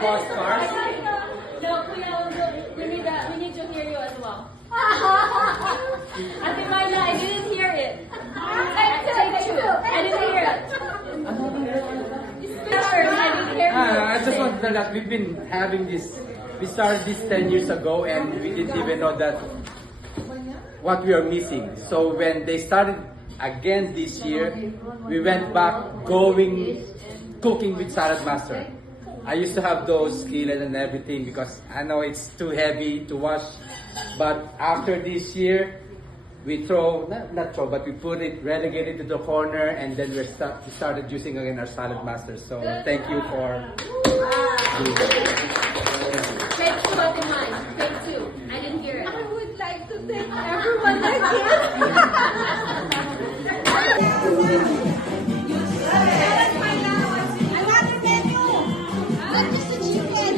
boss cars? No, Kuya, we need to hear you as well. Ate Myla, I didn't hear it. Take two. I didn't hear it. I didn't hear you. I just want to tell that we've been having this. We started this 10 years ago, and we didn't even know that what we are missing. So when they started again this year, we went back cooking with Salad Master. I used to have those skillet and everything because I know it's too heavy to wash. But after this year, we but we put it, relegated to the corner, and then we started using again our Salad Master. So thank you for doing that. Take two of the mind. Take two. I didn't hear it. I would like to thank everyone again. I want the menu. Not just the chicken.